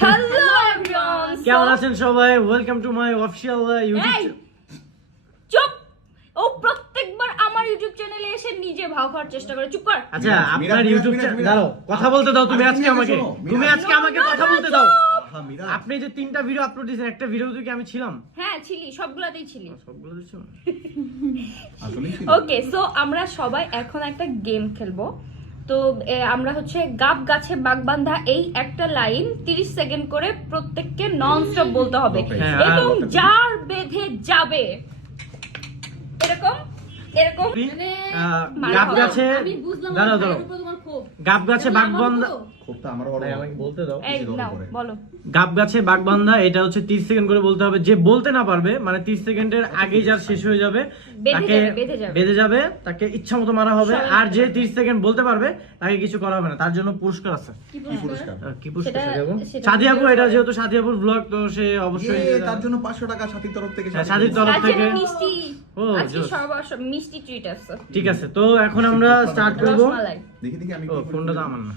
Hello everyone, কেমন আছেন সবাই? Welcome to my official YouTube. চুপ। ও প্রত্যেকবার আমার ইউটিউব চ্যানেলে এসে নিজে ভাও খাওয়ার চেষ্টা করে। চুপ কর। আচ্ছা, আপনার ইউটিউব চ্যানেল দাঁড়াও, কথা বলতে দাও। তুমি আজকে আমাকে কথা বলতে দাও। আপনি যে 3টা ভিডিও আপলোড দিয়েছেন, একটা ভিডিওতে কি আমি ছিলাম? হ্যাঁ ছিলি, সবগুলাতেই ছিলি। সবগুলোতে ছিলাম। ওকে, সো আমরা সবাই এখন একটা গেম খেলবো। তো আমরা হচ্ছে গাব গাছে বাগবান্ধা এই একটা লাইন 30 সেকেন্ড করে প্রত্যেককে নন স্টপ বলতে হবে এবং যার বেঁধে যাবে এরকম গাব গাছে দাঁড়াও, গাব গাছে বাগবান্ধা বলতে দাও। বলো। গাব গাছে বাগবান্ধা, এটা হচ্ছে 30 সেকেন্ড করে বলতে হবে। যে বলতে না পারবে, মানে 30 সেকেন্ডের আগেই যার শেষ হয়ে যাবে তাকে বেঁধে যাবে, তাকে ইচ্ছা মতো মারা হবে। আর যে 30 সেকেন্ড বলতে পারবে তাকে কিছু করা হবে না, তার জন্য পুরস্কার আছে। কি পুরস্কার? সাদিয়াপু, এটা যেহেতু সাদিয়াপুর ব্লগ, তো সে অবশ্যই তার জন্য 500 টাকা সাথীর তরফ থেকে মিষ্টি। ও আজকে সর্বশেষ মিষ্টি ট্রিট আছে। ঠিক আছে, তো এখন আমরা স্টার্ট করব। দেখি আমি ফোনটা দাও আমার না।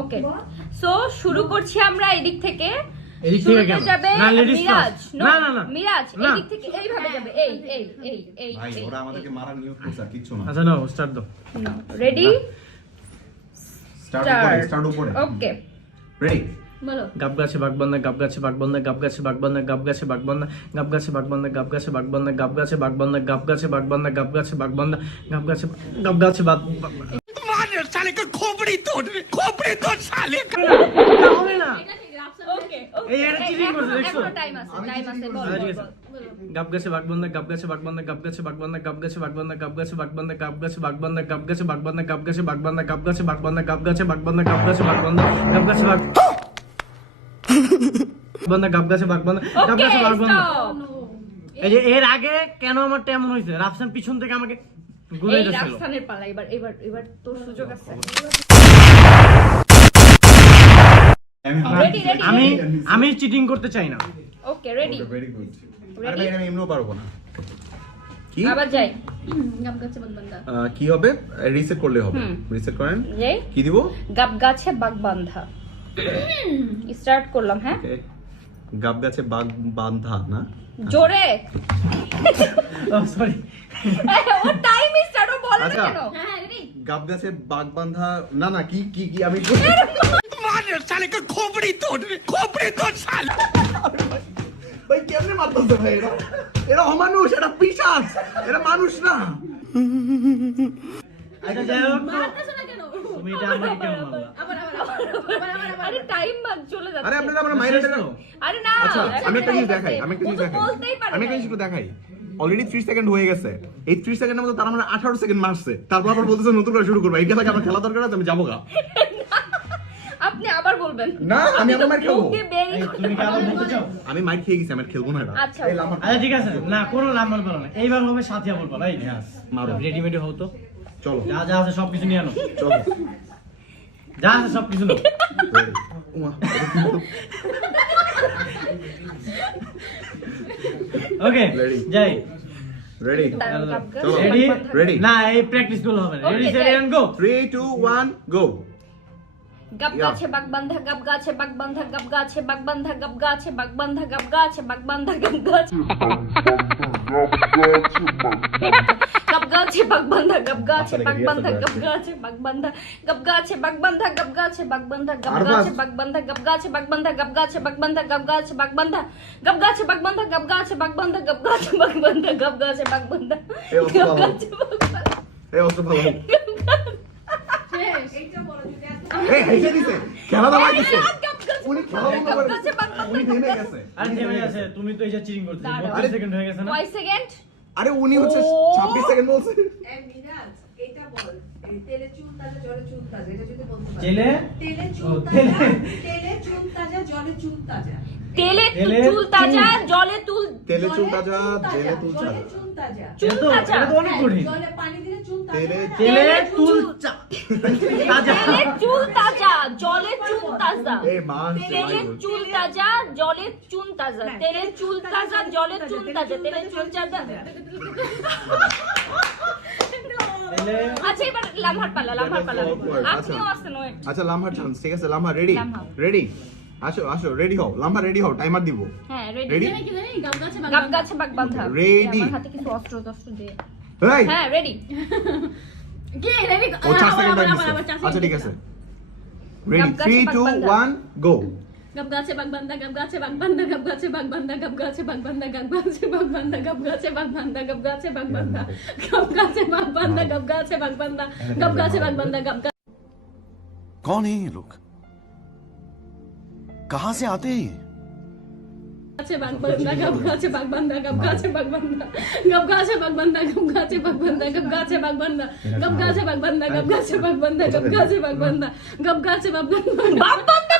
ওকে, সো শুরু করছি আমরা এদিক থেকে। এদিক থেকে কেন? যাবে না, লেডিস মিরাজ। না মিরাজ এদিক থেকে এইভাবে যাবে। এই ভাই ওরা আমাদেরকে মারার নিয়ত করছে, আর কিচ্ছু না। আচ্ছা নাও, স্টার্ট দাও। রেডি, স্টার্ট উপরে। ওকে রেডি, বলো। গাব গাছে বাগবান্ধা, গাব গাছে বাগবান্ধা, গাব গাছে বাগবান্ধা, গাব গাছে বাগবান্ধা, গাব গাছে বাগবান্ধা, গাব গাছে বাগবান্ধা, গাব গাছে বাগবান্ধা, গাব গাছে বাগবান্ধা, গাব গাছে বাগবান্ধা, গাব গাছে মানের সালে কা খোপড়ি তোড় সালে কা হবে না। ওকে এই এটা চিটিং করছে, দেখছো? এখনো টাইম আছে বল। গাব গাছে বাগবান্ধা, গাব গাছে বাগবান্ধা, গাব গাছে বাগবান্ধা, গাব গাছে বাগবান্ধা, গাব গাছে বাগবান্ধা, গাব গাছে বাগবান্ধা, গাব গাছে বাগবান্ধা, গাব গাছে বাগবান্ধা, গাব গাছে বাগবান্ধা, গাব গাছে বাগবান্ধা, গাব গাছে বাগবান্ধা, গাব গাছে বাগবান্ধা, গাব গাছে বাগবান্ধা, গাব গাছে বাগবান্ধা। এই যে এর আগে কেন আমার এমন হইছে? রাফসান পিছন থেকে আমাকে ঘুরে যাচ্ছিল। রাফসানের পালা, এবার তোর সুযোগ আছে। আমি চিটিং করতে চাই না। Okay ready, very good. আরে ভাই আমি এমনিও পারবো না। কি আবার যাই। গাব গাছে বাগবান্ধা কি হবে? রিসেট করলে হবে। রিসেট করেন। কি দিব? গাব গাছে বাগবান্ধা। স্টার্ট করলাম। হ্যাঁ, গাব গাছে বাগ বান্ধা না, জোরে। ও সরি, ও টাইম স্টার্ট ও বলে আচ্ছা। কেন? হ্যাঁ রেডি। গাব গাছে বাগ বান্ধা না না কি কি কি আমি মানের সালে কা খোপড়ি তোড় সালে। ভাই কেমনে মারতেছে ভাই? এরা অমানুষ, এরা পিশাচ, এরা মানুষ না। আচ্ছা যাই হোক, তুমি এটা আমাকে কেন মারলা? আরে টাইম চলে যাচ্ছে। আরে আপনারা আমরা মাইরে দেন। আরে না, আচ্ছা আমি একটা জিনিস দেখাই, বলতেই পারে। আমি একটা জিনিস দেখাই। অলরেডি 30 সেকেন্ড হয়ে গেছে। এই 30 সেকেন্ডের মধ্যে তার মানে 18 সেকেন্ড মারছে। তারপর আবার বলতেছে নতুন করে শুরু করব। এইটা থেকে আমার খেলা দরকার আছে, আমি যাবো গা। আপনি আবার বলবেন না, আমি আবার মার খাবো। তুমি কি আবার বলতে চাও? আমি মাইর খেয়ে গেছি, আমি খেলবো না এটা। আচ্ছা আচ্ছা ঠিক আছে, না কোনো লাম্বার বলো না। এইবার হবে সাথিয়া বলবো, রাইট? মারো। রেডিমেড হও তো। চলো যা যা আছে সবকিছু নিয়ে আনো। চলো। যা আছে সবকিছু নাও। ওমা, ওকে যাই। রেডি? চলো। রেডি? রেডি? না, এই প্র্যাকটিস করলে হবে না। Ready set and go. 3 2 1 go. গাব গাছে বাগবান্ধা, গাব গাছে বাগবান্ধা, গাব গাছে বাগবান্ধা, গাব গাছে বাগবান্ধা, গাব গাছে বাগবান্ধা, গাব গাছে গাব গাছে বাগবান্ধা, গাব গাছে বাগবান্ধা, গাব গাছে বাগবান্ধা, গাব গাছে বাগবান্ধা, গাব গাছে বাগবান্ধা, গাব গাছে বাগবান্ধা, গাব গাছে বাগবান্ধা, গাব গাছে বাগবান্ধা, গাব গাছে বাগবান্ধা, গাব গাছে বাগবান্ধা, গাব গাছে বাগবান্ধা, গাব গাছে বাগবান্ধা, গাব গাছে বাগবান্ধা, গাব গাছে বাগবান্ধা। এই অস্ত্র ভালো। এই হেসে দিছে, খেলা দাও দিছে। উনি খেলা বন্ধ করে দিছে, উনি থেমে গেছে। আরে থেমে গেছে, তুমি তো এটা চিটিং করতেছ। 32 সেকেন্ড হয়ে গেছে না? কয় সেকেন্ড? আরে উনি হচ্ছে 26 সেকেন্ড বলছে। মিরাজ এটা বল, তেলে চুল তাজা জলে চুল তাজা, এটা যদি বলতে পারো। তেলে তেলে চুল তাজা, তেলে চুল তাজা জলে চুল তাজা, তেলে চুল তাজা জলে চুল তেলে চুল তাজা, জেলে চুল তাজা, জলে চুল তাজা, চুল তাজা। এটা তো অনেক কঠিন। জলে পানি দিলে চুল তাজা, তেলে চুল তাজা। তেলে চুল তাজা জলে চুল তাজা, এই মান তেলে চুল তাজা জলে চুল তাজা, তেলে চুল তাজা জলে চুল তাজা, তেলে চুল তাজা। আচ্ছা এবার লামহার পালা Awkward, আপনিও আচ্ছা। আসেন ওই আচ্ছা লামহার চান্স ঠিক আছে লামহা রেডি লামহা। রেডি আসো আসো রেডি হও লামহা রেডি হও টাইমার দিব হ্যাঁ রেডি রেডি গাব গাছে বাগ বান্ধা Ready. আমার হাতে কিছু অস্ত্র টস্ত্র দিয়ে এই হ্যাঁ রেডি ও 4 সেকেন্ড টাইম দিছে আচ্ছা ঠিক আছে রেডি গাবগাছে 3 2 বাগবান্ধা। 1 গো গবগাছে বাগবান্ধা গবগাছে বাগবান্ধা গবগাছে বাগবান্ধা গবগাছে বাগবান্ধা গবগাছে বাগবান্ধা গবগাছে বাগবান্ধা গবগাছে বাগবান্ধা গবগাছে বাগবান্ধা গবগাছে বাগবান্ধা গবগাছে বাগবান্ধা গবগাছে कौन है ये लोग कहां से आते हैं ये বাগবান্ধা গবগাছে বাগবান্ধা গবগাছে বাগবান্ধা গবগাছে বাগবান্ধা গবগাছে বাগবান্ধা গবগাছে বাগবান্ধা গবগাছে বাগবান্ধা গবগাছে বাগবান্ধা গবগাছে বাগবান্ধা গবগাছে বাগবান্ধা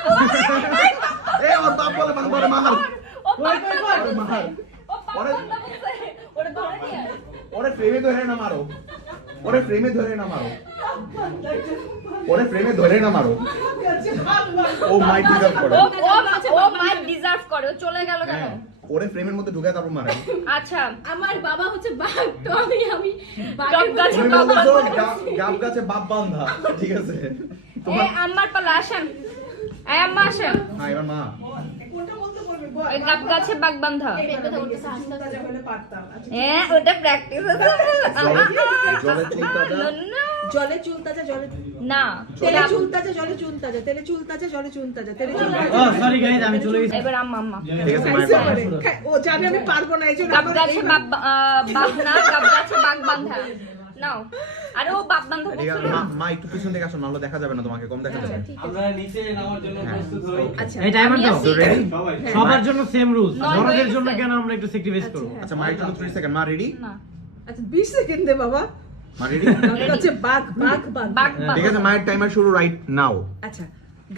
এই ওর বাপ বলে মার মার ও মার ও ওরে ওরে ধরে নিয়ে ওরে ফ্রেমে ধরে না মারো ওরে ফ্রেমে ধরে না মারো ওরে ফ্রেমে ধরে না মারো ও মাই ডিজার্ভ করে ও মাই ডিজার্ভ করে ও চলে গেল কেন হ্যাঁ, ওরে ফ্রেমের মধ্যে ঢুকায় তারপর মারে আচ্ছা আমার বাবা হচ্ছে বাঘ তো আমি গবগাছে তুমি বাগ বলছো বান্ধা গাব গাছে বাপ বান্ধা ঠিক আছে এ আমার পালা আসেন এই আম্মা আসেন হ্যাঁ এবার মা কোনটা বলতে বলবি এই গাব গাছে বাগ বান্ধা তাজা হলে পারতাম আচ্ছা, ওটা প্র্যাকটিস আছে জলে চিন্তাটা জলে চুল তাজা জলে না তেলে চুল তাজা জলে চুল তাজা তেলে চুল তাজা জলে চুল তাজা তেলে চুল ও সরি গাইস আমি চলে গেছি এবার আম্মা ঠিক আছে মায়ের পালা। ও জানে আমি পারবো না এইজন্য গাব গাছে বাগ না গাব গাছে বাগ বান্ধা নাও আরে ও বাগ বান্ধা ঠিক আছে মা একটু পিছন থেকে আসো নাহলে দেখা যাবে না তোমাকে কম দেখা যাবে আমরা নিচে নামার জন্য প্রস্তুত হই আচ্ছা এই টাইমার দাও রেডি সবার জন্য সেম রুলস নয় বড়দের হয়ে জন্য গেছে। কেন আমরা একটু স্যাক্রিফাইস করব আচ্ছা মায়ের জন্য 3 সেকেন্ড মা রেডি না আচ্ছা 20 সেকেন্ড দে বাবা মা রেডি আমার কাছে বাঘ বাঘ বাঘ বাগ ঠিক আছে মায়ের টাইমার শুরু রাইট নাও আচ্ছা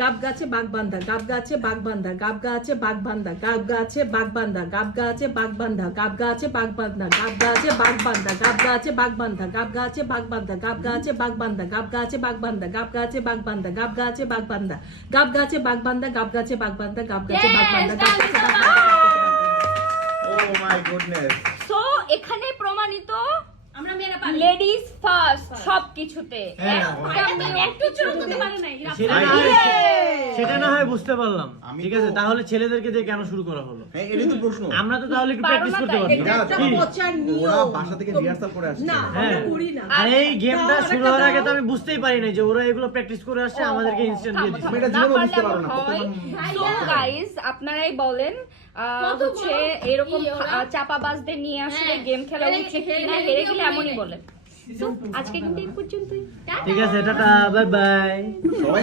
গাব গাছে বাঘ বান্ধা গাব গাছে বাঘ বান্ধা গাব গাছে বাঘ বান্ধা গাব গাছে বাঘ বান্ধা গাব গাছে বাঘ বান্ধা গাব গাছে বাঘ বান্ধা গাব গাছে বাঘ বান্ধা গাব গাছে বাঘ বান্ধা গাব গাছে বাঘ বান্ধা গাব গাছে বাঘ বান্ধা গাব গাছে বাঘ বান্ধা গাব গাছে বাঘ বান্ধা গাব গাছে বাঘ বান্ধা গাব গাছে বাঘ বান্ধা গাব গাছে বাঘ বান্ধা গাব গাছে বাঘ বান্ধা গাব গাছে বাঘ বান্ধা ও মাই গুডনেস সো এখানে প্রমাণিত আমরা মেয়েরা পারি লেডিস ফার্স্ট সবকিছুতে হ্যাঁ। একটু ছোট করতে পারে নাই সেটা না হয় বুঝতে পারলাম আমি ঠিক তো- আছে তাহলে ছেলেদেরকে দিয়ে কেন শুরু করা হলো হ্যাঁ এটাই তো প্রশ্ন আমরা তো তাহলে একটু পারো প্র্যাকটিস না করতে তাই। পারবো এটা একটা কি? পচার নিয়ম ওরা বাসা থেকে রিহার্সাল করে আসছে না হ্যাঁ। আমরা করি না আর এই গেমটা দাও, শুরু আরেকটা হওয়ার আগে দাও। তো আমি বুঝতেই পারি না যে ওরা এগুলো প্র্যাকটিস করে আসছে আমাদেরকে ইনস্ট্যান্ট দিয়ে দিচ্ছে তুমি এটা জীবনে বুঝতে পারো না কত সো গাইস আপনারাই বলেন কত হচ্ছে বড় এরকম কি ওরা? চাপাবাজদের নিয়ে আসলে হ্যাঁ, গেম খেলা হেরে- উচিত হেরে- কিনা হেরে হেরে গেলেও গেলে এমনই নাই। বলে তো আজকে কিন্তু এই পর্যন্তই ঠিক আছে টাটা বাই বাই সবাই